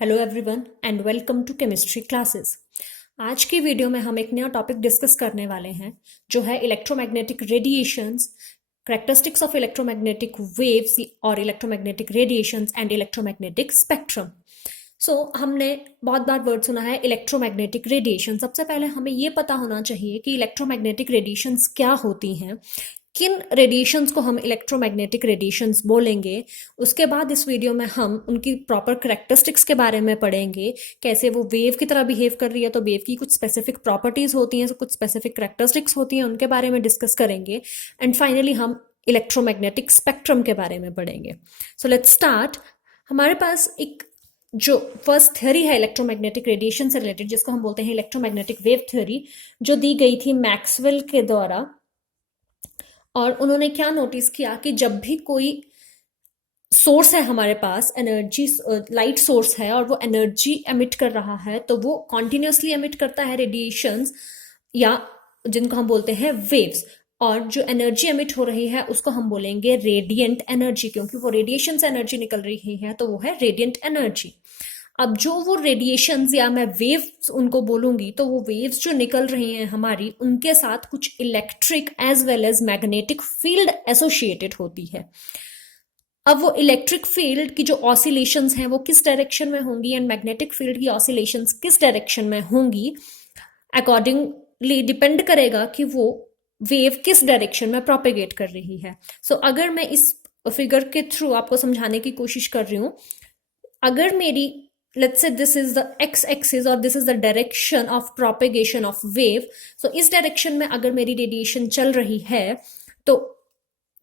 Hello everyone and welcome to chemistry classes. आज की video में हम एक नया टॉपिक डिस्कस करने वाले हैं जो है electromagnetic radiations, characteristics of electromagnetic waves और electromagnetic radiations and electromagnetic spectrum. हमने बहुत बार वर्ड सुना है इलेक्ट्रोमैग्नेटिक रेडिएशन। सबसे पहले हमें ये पता होना चाहिए कि इलेक्ट्रोमैग्नेटिक रेडिएशंस क्या होती हैं, किन रेडिएशंस को हम इलेक्ट्रोमैग्नेटिक रेडिएशंस बोलेंगे। उसके बाद इस वीडियो में हम उनकी प्रॉपर करेक्टरिस्टिक्स के बारे में पढ़ेंगे, कैसे वो वेव की तरह बिहेव कर रही है, तो वेव की कुछ स्पेसिफिक प्रॉपर्टीज होती हैं, कुछ स्पेसिफिक करेक्टरिस्टिक्स होती हैं, उनके बारे में डिस्कस करेंगे। एंड फाइनली हम इलेक्ट्रोमैग्नेटिक स्पेक्ट्रम के बारे में पढ़ेंगे। So let's start. हमारे पास एक जो फर्स्ट थ्योरी है इलेक्ट्रोमैग्नेटिक रेडिएशन से रिलेटेड, जिसको हम बोलते हैं इलेक्ट्रोमैग्नेटिक वेव थ्योरी, जो दी गई थी मैक्सवेल के द्वारा। और उन्होंने क्या नोटिस किया कि जब भी कोई सोर्स है हमारे पास, एनर्जी लाइट सोर्स है, और वो एनर्जी एमिट कर रहा है, तो वो कॉन्टिन्यूसली एमिट करता है रेडिएशंस, या जिनको हम बोलते हैं वेव्स। और जो एनर्जी एमिट हो रही है उसको हम बोलेंगे रेडिएंट एनर्जी, क्योंकि वो रेडिएशन से एनर्जी निकल रही है तो वो है रेडिएंट एनर्जी। अब जो वो रेडिएशंस या मैं वेव्स उनको बोलूंगी, तो वो वेव्स जो निकल रही हैं हमारी, उनके साथ कुछ electric as well as magnetic field associated होती है। अब वो इलेक्ट्रिक फील्ड की जो ऑसिलेशंस हैं वो किस डायरेक्शन में होंगी, एंड मैग्नेटिक फील्ड की ऑसिलेशंस किस डायरेक्शन में होंगी, अकॉर्डिंगली डिपेंड करेगा कि वो वेव किस डायरेक्शन में प्रोपेगेट कर रही है। अगर मैं इस फिगर के थ्रू आपको समझाने की कोशिश कर रही हूं, अगर मेरी let's say this is the x axis और this is the direction of propagation of wave, इस डायरेक्शन में अगर मेरी रेडिएशन चल रही है तो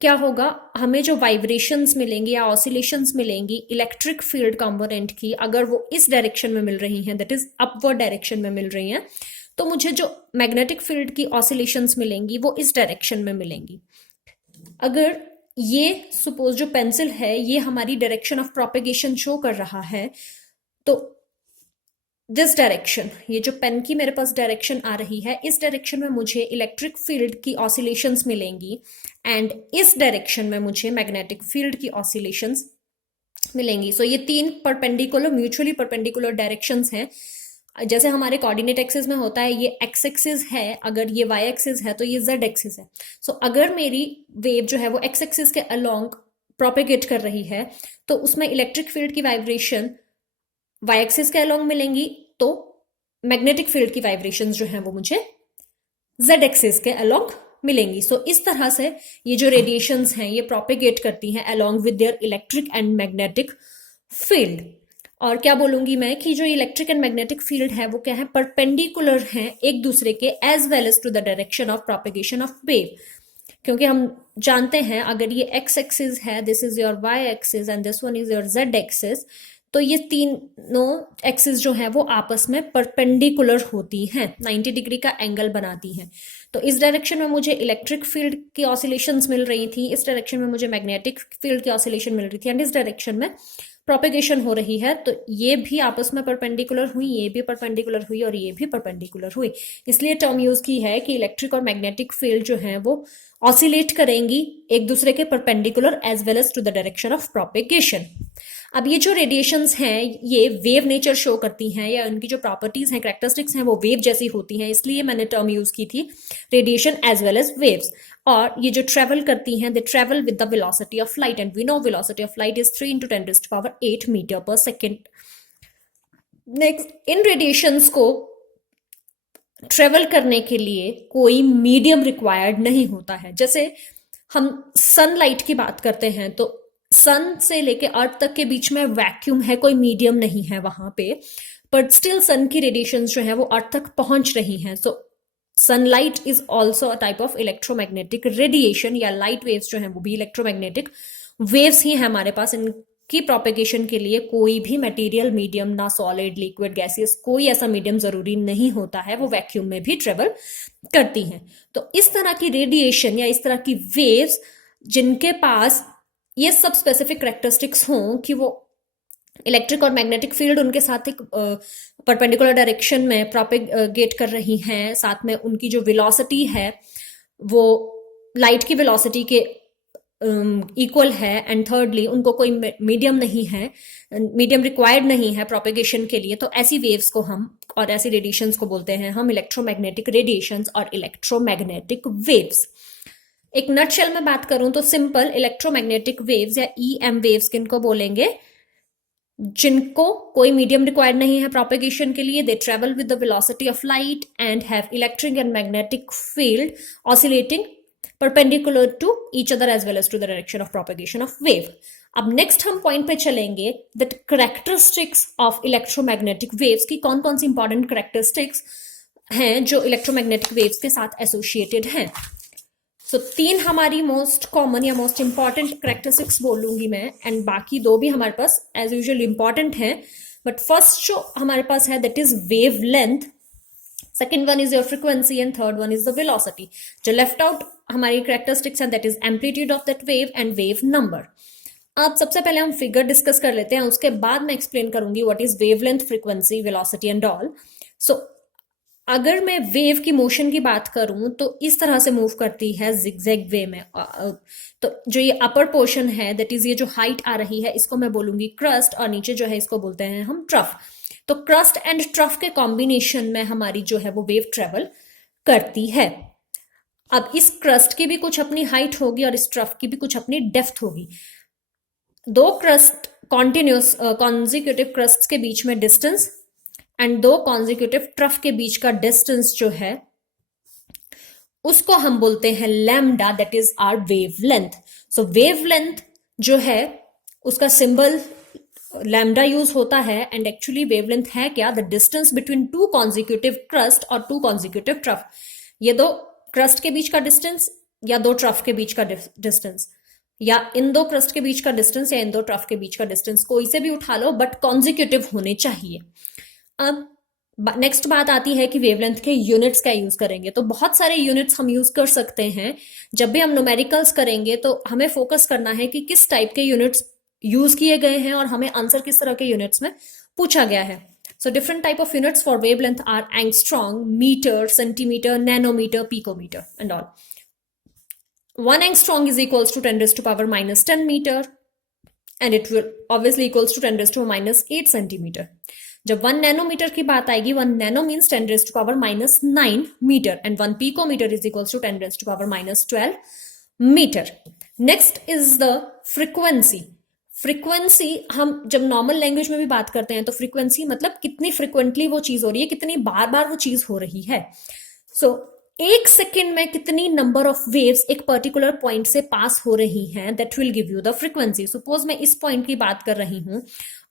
क्या होगा, हमें जो वाइब्रेशंस मिलेंगी या ऑसिलेशंस मिलेंगी इलेक्ट्रिक फील्ड कंपोनेंट की, अगर वो इस डायरेक्शन में मिल रही हैं, दैट इज अपवर्ड डायरेक्शन में मिल रही हैं, तो मुझे जो मैग्नेटिक फील्ड की ऑसिलेशंस मिलेंगी वो इस डायरेक्शन में मिलेंगी। अगर ये सपोज जो पेंसिल है ये हमारी डायरेक्शन ऑफ प्रोपेगेशन शो कर रहा है, तो दिस डायरेक्शन, ये जो पेन की मेरे पास डायरेक्शन आ रही है, इस डायरेक्शन में मुझे इलेक्ट्रिक फील्ड की ऑसिलेशंस मिलेंगी, एंड इस डायरेक्शन में मुझे मैग्नेटिक फील्ड की ऑसिलेशंस मिलेंगी। ये तीन परपेंडिकुलर, म्यूचुअली परपेंडिकुलर डायरेक्शंस हैं। जैसे हमारे कोऑर्डिनेट एक्सिस में होता है, ये एक्स एक्सिस है, अगर ये वाई एक्सिस है तो ये जेड एक्सिस है। अगर मेरी वेव जो है वो एक्स एक्सिस के अलोंग प्रोपेगेट कर रही है, तो उसमें इलेक्ट्रिक फील्ड की वाइब्रेशन वाई एक्सिस के अलोंग मिलेंगी, तो मैग्नेटिक फील्ड की वाइब्रेशंस जो हैं वो मुझे जेड एक्सिस के अलोंग मिलेंगी। इस तरह से ये जो रेडिएशंस हैं ये प्रोपेगेट करती हैं along with their electric and magnetic field. और क्या बोलूंगी मैं कि जो इलेक्ट्रिक एंड मैग्नेटिक फील्ड है वो क्या है, परपेंडिकुलर हैं एक दूसरे के, as well as to the direction of propagation of wave. क्योंकि हम जानते हैं अगर ये एक्स एक्सिस है, this is your Y axis and this one is your Z axis, तो ये तीनों एक्सिस जो है वो आपस में परपेंडिकुलर होती हैं, 90 डिग्री का एंगल बनाती हैं। तो इस डायरेक्शन में मुझे इलेक्ट्रिक फील्ड की ऑसिलेशंस मिल रही थी, इस डायरेक्शन में मुझे मैग्नेटिक फील्ड की ऑसिलेशन मिल रही थी, एंड इस डायरेक्शन में प्रोपेगेशन हो रही है, तो ये भी आपस में परपेंडिकुलर हुई, ये भी परपेंडिकुलर हुई और ये भी परपेंडिकुलर हुई। इसलिए टर्म यूज की है कि इलेक्ट्रिक और मैग्नेटिक फील्ड जो है वो ऑसिलेट करेंगी एक दूसरे के perpendicular as well as to the direction of propagation. अब ये जो रेडिएशंस हैं ये वेव नेचर शो करती हैं, या उनकी जो प्रॉपर्टीज हैं, कैरेक्टरिस्टिक्स हैं, वो वेव जैसी होती हैं, इसलिए मैंने टर्म यूज की थी radiation as well as waves. और ये जो ट्रेवल करती हैं, they travel with the velocity of light, and we know velocity of light is 3 × 10⁸ metre per second. Next, इन रेडिएशंस को ट्रेवल करने के लिए कोई मीडियम रिक्वायर्ड नहीं होता है। जैसे हम सनलाइट की बात करते हैं, तो सन से लेके अर्थ तक के बीच में वैक्यूम है, कोई मीडियम नहीं है वहां पे, बट स्टिल सन की रेडिएशन जो है वो अर्थ तक पहुंच रही हैं। Sunlight is also a type of electromagnetic radiation, या लाइट वेव्स जो है वो भी इलेक्ट्रोमैग्नेटिक वेव्स ही है हमारे पास। इनकी प्रोपेगेशन के लिए कोई भी मटेरियल मीडियम, ना सॉलिड, लिक्विड, गैसियस, कोई ऐसा मीडियम जरूरी नहीं होता है, वो वैक्यूम में भी ट्रेवल करती हैं। तो इस तरह की रेडिएशन या इस तरह की वेव्स जिनके पास ये सब स्पेसिफिक करेक्टरिस्टिक्स हों कि वो इलेक्ट्रिक और मैग्नेटिक फील्ड उनके साथ एक परपेंडिकुलर डायरेक्शन में प्रोपेगेट कर रही हैं, साथ में उनकी जो वेलोसिटी है वो लाइट की वेलोसिटी के इक्वल है, एंड थर्डली उनको कोई मीडियम नहीं है, मीडियम रिक्वायर्ड नहीं है प्रोपेगेशन के लिए, तो ऐसी वेव्स को हम और ऐसी रेडिएशंस को बोलते हैं हम इलेक्ट्रोमैग्नेटिक रेडिएशंस और इलेक्ट्रोमैग्नेटिक वेव्स। एक नटशेल में बात करूं तो सिंपल इलेक्ट्रोमैग्नेटिक वेव्स या ईएम वेव्स किनको बोलेंगे, जिनको कोई मीडियम रिक्वायर्ड नहीं है प्रोपेगेशन के लिए, दे travel with the velocity of light and have electric and magnetic field oscillating perpendicular to each other as well as to the direction of propagation of wave. अब next हम point पे चलेंगे that characteristics of electromagnetic waves की कौन कौन सी important characteristics हैं जो electromagnetic waves के साथ एसोसिएटेड हैं। सो तीन हमारी मोस्ट कॉमन या मोस्ट इंपॉर्टेंट करेक्टरिस्टिक्स बोलूंगी मैं, एंड बाकी दो भी हमारे पास एज यूजुअल इंपॉर्टेंट हैं, बट फर्स्ट जो हमारे पास है that is wave length, second one is your frequency and third one is the velocity. जो लेफ्ट आउट हमारी करेक्टरिस्टिक्स हैं that is amplitude of that wave and wave number. अब सबसे पहले हम फिगर डिस्कस कर लेते हैं, उसके बाद मैं एक्सप्लेन करूंगी what is wave length, frequency, velocity and all. So अगर मैं वेव की मोशन की बात करूं तो इस तरह से मूव करती है जिगजैग वे में। तो जो ये अपर पोर्शन है दैट इज ये जो हाइट आ रही है इसको मैं बोलूंगी क्रस्ट, और नीचे जो है इसको बोलते हैं हम ट्रफ। तो क्रस्ट एंड ट्रफ के कॉम्बिनेशन में हमारी जो है वो वेव ट्रेवल करती है। अब इस क्रस्ट की भी कुछ अपनी हाइट होगी और इस ट्रफ की भी कुछ अपनी डेप्थ होगी। दो क्रस्ट कॉन्टिन्यूस कॉन्जिक्यूटिव क्रस्ट के बीच में डिस्टेंस एंड दो कॉन्जिक्यूटिव ट्रफ के बीच का डिस्टेंस जो है उसको हम बोलते हैं lambda, that is our wave length. So wave length जो है उसका सिंबल लैम्डा यूज होता है, एंड एक्चुअली वेवलेंथ है क्या, the distance between two consecutive crust और टू कॉन्जिक्यूटिव ट्रफ। ये दो क्रस्ट के बीच का डिस्टेंस या दो ट्रफ के बीच का डिस्टेंस, या इन दो क्रस्ट के बीच का डिस्टेंस या इन दो ट्रफ के बीच का डिस्टेंस, कोई से भी उठा लो बट कॉन्जिक्यूटिव होने चाहिए। अब नेक्स्ट बात आती है कि वेवलेंथ के यूनिट्स का यूज करेंगे, तो बहुत सारे यूनिट्स हम यूज कर सकते हैं। जब भी हम न्यूमेरिकल्स करेंगे तो हमें फोकस करना है कि किस टाइप के यूनिट्स यूज किए गए हैं और हमें आंसर किस तरह के यूनिट्स में पूछा गया है। So different type of units for wavelength are angstrom, metre, centimetre, nanometre, picometre and all. 1 angstrom is equals to 10 raised to power minus 10 meter, and it will obviously equals to 10 raised to minus 8 centimeter. जब 1 nanometre की बात आएगी, 1 nano means 10 raise to power minus 9 metre, and 1 picometre is equals to 10 raise to power minus 12 metre. Next is the frequency. Frequency हम जब normal language में भी बात करते हैं तो फ्रीक्वेंसी मतलब कितनी फ्रिक्वेंटली वो चीज हो रही है, कितनी बार बार वो चीज हो रही है। सो एक सेकेंड में कितनी नंबर ऑफ वेव्स एक पर्टिकुलर पॉइंट से पास हो रही हैं, that will give you the frequency. Suppose मैं इस पॉइंट की बात कर रही हूं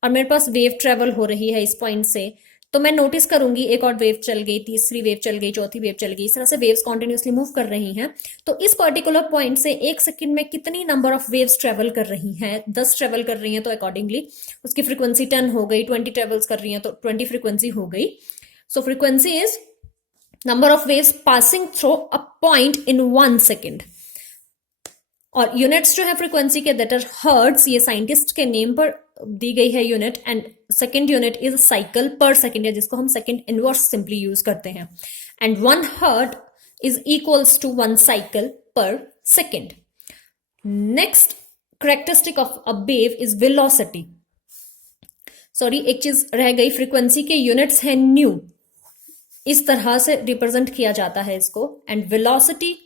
और मेरे पास वेव ट्रेवल हो रही है इस पॉइंट से, तो मैं नोटिस करूंगी एक और वेव चल गई, तीसरी वेव चल गई, चौथी वेव चल गई, इस तरह से वेव्स कॉन्टिन्यूसली मूव कर रही हैं। तो इस पर्टिकुलर पॉइंट से एक सेकंड में कितनी नंबर ऑफ वेव्स ट्रेवल कर रही हैं, 10 ट्रेवल कर रही हैं तो अकॉर्डिंगली उसकी फ्रीक्वेंसी 10 हो गई, 20 ट्रेवल्स कर रही हैं तो 20 फ्रीक्वेंसी हो गई। So frequency is number of waves passing through a point in 1 second. और यूनिट्स जो है फ्रीक्वेंसी के दैट आर हर्ट्ज, ये साइंटिस्ट के नेम पर दी गई है unit, and second unit is cycle per second, है जिसको हम सेकेंड इनवर्स सिंपली यूज करते हैं, and 1 hertz is equals to 1 cycle per second. Next characteristic of a wave is velocity. Sorry, एक चीज रह गई, फ्रीक्वेंसी के यूनिट्स है न्यू, इस तरह से रिप्रेजेंट किया जाता है इसको, एंड वेलोसिटी।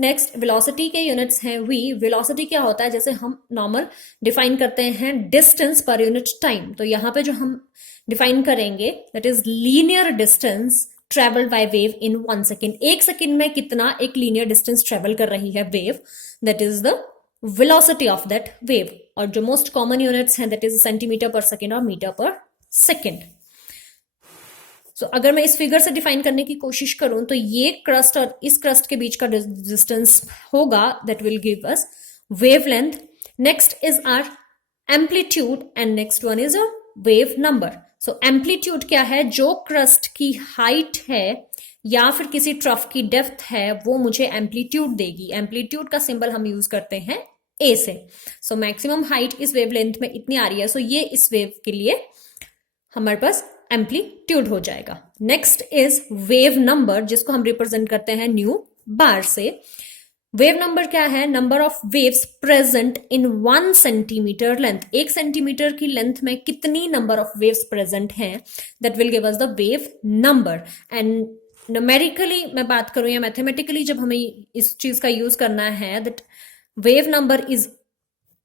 नेक्स्ट वेलोसिटी के यूनिट्स हैं वी। वेलोसिटी क्या होता है, जैसे हम नॉर्मल डिफाइन करते हैं डिस्टेंस पर यूनिट टाइम, तो यहां पे जो हम डिफाइन करेंगे that is linear distance travel by wave in 1 second. एक सेकेंड में कितना एक लीनियर डिस्टेंस ट्रेवल कर रही है wave, that is the velocity of that wave. और जो मोस्ट कॉमन यूनिट्स हैं दैट इज सेंटीमीटर पर सेकेंड और मीटर पर सेकेंड। सो अगर मैं इस फिगर से डिफाइन करने की कोशिश करूं तो ये क्रस्ट और इस क्रस्ट के बीच का डिस्टेंस होगा, that will give us wavelength. Next is our amplitude and next one is a wave number. So amplitude क्या है, जो क्रस्ट की हाइट है या फिर किसी ट्रफ की डेप्थ है वो मुझे एम्पलीट्यूड देगी। एम्पलीट्यूड का सिंबल हम यूज करते हैं ए से। सो मैक्सिमम हाइट इस वेवलेंथ में इतनी आ रही है, सो ये इस वेव के लिए हमारे पास एम्पलीट्यूड हो जाएगा। नेक्स्ट इज वेव नंबर, जिसको हम रिप्रेजेंट करते हैं न्यू बार से। वेव नंबर क्या है? Number of waves present in 1 centimetre length, 1 centimetre की लेंथ में कितनी नंबर ऑफ वेव्स प्रेजेंट हैं, that will give us the wave number. And numerically मैं बात करूं या मैथमेटिकली जब हमें इस चीज का यूज करना है, that wave number is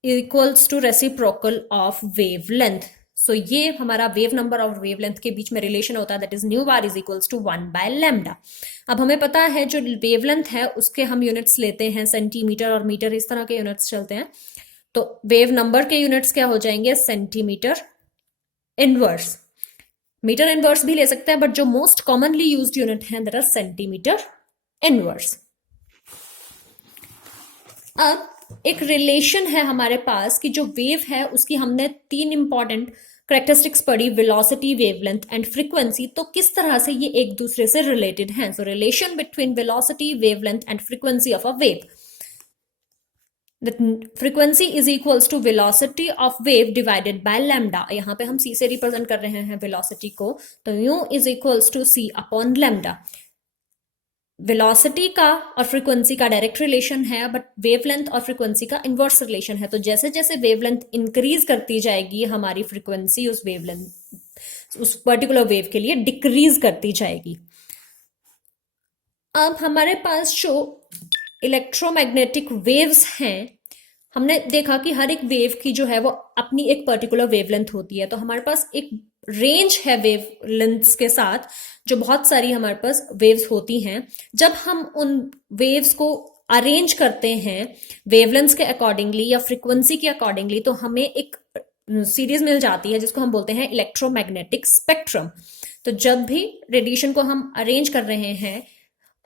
equals to reciprocal of wave length. So ये हमारा वेव नंबर और वेव लेंथ के बीच में रिलेशन होता है, that is nu bar is equals to 1/λ। अब हमें पता है जो वेव लेंथ है उसके हम यूनिट्स लेते हैं सेंटीमीटर और मीटर, इस तरह के यूनिट्स चलते हैं। तो वेव नंबर के यूनिट्स क्या हो जाएंगे? Centimetre inverse. मीटर इनवर्स भी ले सकते हैं, बट जो मोस्ट कॉमनली यूज्ड यूनिट है दैट इज सेंटीमीटर इनवर्स। अब एक रिलेशन है हमारे पास कि जो वेव है उसकी हमने 3 इंपॉर्टेंट करेक्टरिस्टिक्स पढ़ी, वेलोसिटी, वेवलेंथ एंड फ्रीक्वेंसी। तो किस तरह से ये एक दूसरे से रिलेटेड हैं? So relation between velocity, wavelength and frequency of a wave, frequency is equals to velocity of wave divided by lambda. यहाँ पे हम सी से रिप्रेजेंट कर रहे हैं वेलोसिटी को, तो u is equals to c upon lambda. Velocity का और फ्रीक्वेंसी का डायरेक्ट रिलेशन है, बट वेवलेंथ और फ्रीक्वेंसी का इनवर्स रिलेशन है। तो जैसे जैसे वेवलेंथ इंक्रीज करती जाएगी, हमारी फ्रीक्वेंसी उस वेवलेंथ, उस पर्टिकुलर वेव के लिए डिक्रीज करती जाएगी। अब हमारे पास जो इलेक्ट्रोमैग्नेटिक वेव्स हैं, हमने देखा कि हर एक वेव की जो है वो अपनी एक पर्टिकुलर वेवलेंथ होती है। तो हमारे पास एक रेंज है वेवलेंथ्स के साथ, जो बहुत सारी हमारे पास वेव्स होती हैं। जब हम उन वेव्स को अरेंज करते हैं वेवलेंथ्स के अकॉर्डिंगली या फ्रीक्वेंसी के अकॉर्डिंगली, तो हमें एक सीरीज मिल जाती है जिसको हम बोलते हैं इलेक्ट्रोमैग्नेटिक स्पेक्ट्रम। तो जब भी रेडिएशन को हम अरेंज कर रहे हैं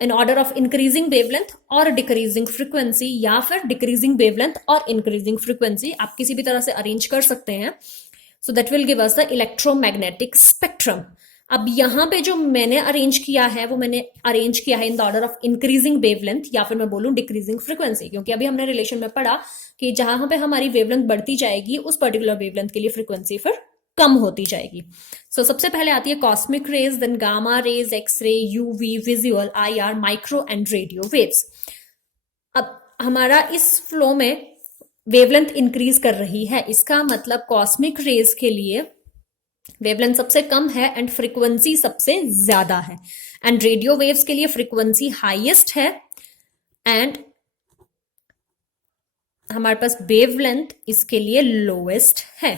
in order of increasing wavelength और डिक्रीजिंग फ्रीक्वेंसी, या फिर डिक्रीजिंग वेवलेंथ और इंक्रीजिंग फ्रीक्वेंसी, आप किसी भी तरह से अरेंज कर सकते हैं। So that will give us the electromagnetic spectrum. अब यहाँ पे जो मैंने अरेंज किया है वो मैंने अरेंज किया है in the order of increasing wavelength, या फिर मैं बोलूं डिक्रीजिंग फ्रीक्वेंसी, क्योंकि अभी हमने रिलेशन में पढ़ा कि जहां पे हमारी वेवलेंथ बढ़ती जाएगी उस पर्टिकुलर वेवलेंथ के लिए फ्रीक्वेंसी फिर कम होती जाएगी। सो सबसे पहले आती है cosmic rays, then gamma rays, x-ray, UV, visual, IR, micro and radio waves. अब हमारा इस फ्लो में वेवलेंथ इंक्रीज कर रही है, इसका मतलब कॉस्मिक रेज के लिए वेवलेंथ सबसे कम है एंड फ्रीक्वेंसी सबसे ज्यादा है, एंड रेडियो वेव्स के लिए फ्रीक्वेंसी हाईएस्ट है एंड हमारे पास वेवलेंथ इसके लिए लोएस्ट है।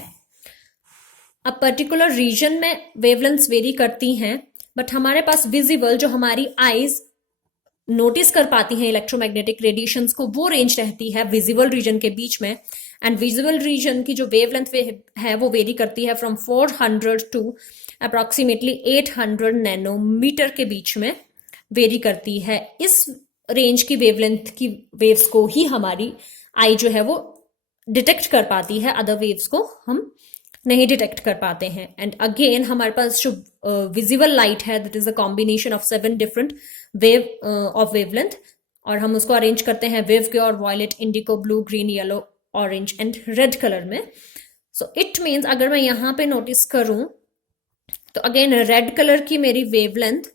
अब पर्टिकुलर रीजन में वेवलेंथ्स वेरी करती हैं, बट हमारे पास विजिबल, जो हमारी आईज नोटिस कर पाती हैं इलेक्ट्रोमैग्नेटिक रेडिएशंस को, वो रेंज रहती है विजिबल रीजन के बीच में। एंड विजिबल रीजन की जो वेवलेंथ है वो वेरी करती है फ्रॉम 400 टू अप्रोक्सीमेटली 800 नैनोमीटर के बीच में वेरी करती है। इस रेंज की वेवलेंथ की वेव्स को ही हमारी आई जो है वो डिटेक्ट कर पाती है, अदर वेव्स को हम नहीं डिटेक्ट कर पाते हैं। एंड अगेन हमारे पास जो विजिबल लाइट है that is a combination of 7 different wave of wavelength, और हम उसको अरेंज करते हैं वेव के और violet, indigo, blue, green, yellow, orange and red colour में। सो इट मीन्स अगर मैं यहाँ पे नोटिस करूं तो अगेन रेड कलर की मेरी वेवलेंथ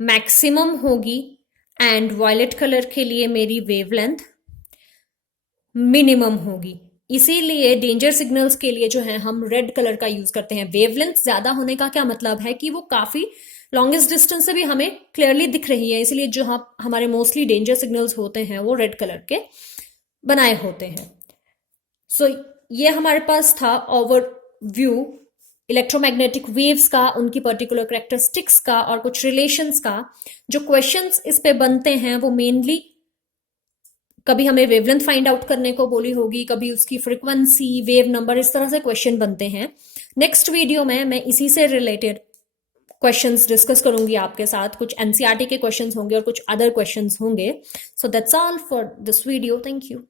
मैक्सिमम होगी एंड वॉयलेट कलर के लिए मेरी वेवलेंथ मिनिमम होगी। इसीलिए डेंजर सिग्नल्स के लिए जो है हम रेड कलर का यूज करते हैं। वेवलेंथ ज्यादा होने का क्या मतलब है कि वो काफी लॉन्गेस्ट डिस्टेंस से भी हमें क्लियरली दिख रही है, इसलिए जो हमारे मोस्टली डेंजर सिग्नल्स होते हैं वो रेड कलर के बनाए होते हैं। सो ये हमारे पास था ओवरव्यू इलेक्ट्रोमैग्नेटिक वेव्स का, उनकी पर्टिकुलर कैरेक्टरिस्टिक्स का और कुछ रिलेशंस का। जो क्वेश्चंस इस पे बनते हैं वो मेनली कभी हमें वेवलेंथ फाइंड आउट करने को बोली होगी, कभी उसकी फ्रीक्वेंसी, वेव नंबर, इस तरह से क्वेश्चन बनते हैं। नेक्स्ट वीडियो में मैं इसी से रिलेटेड क्वेश्चंस डिस्कस करूंगी आपके साथ। कुछ एनसीईआरटी के क्वेश्चंस होंगे और कुछ अदर क्वेश्चंस होंगे। So that's all for this video. Thank you.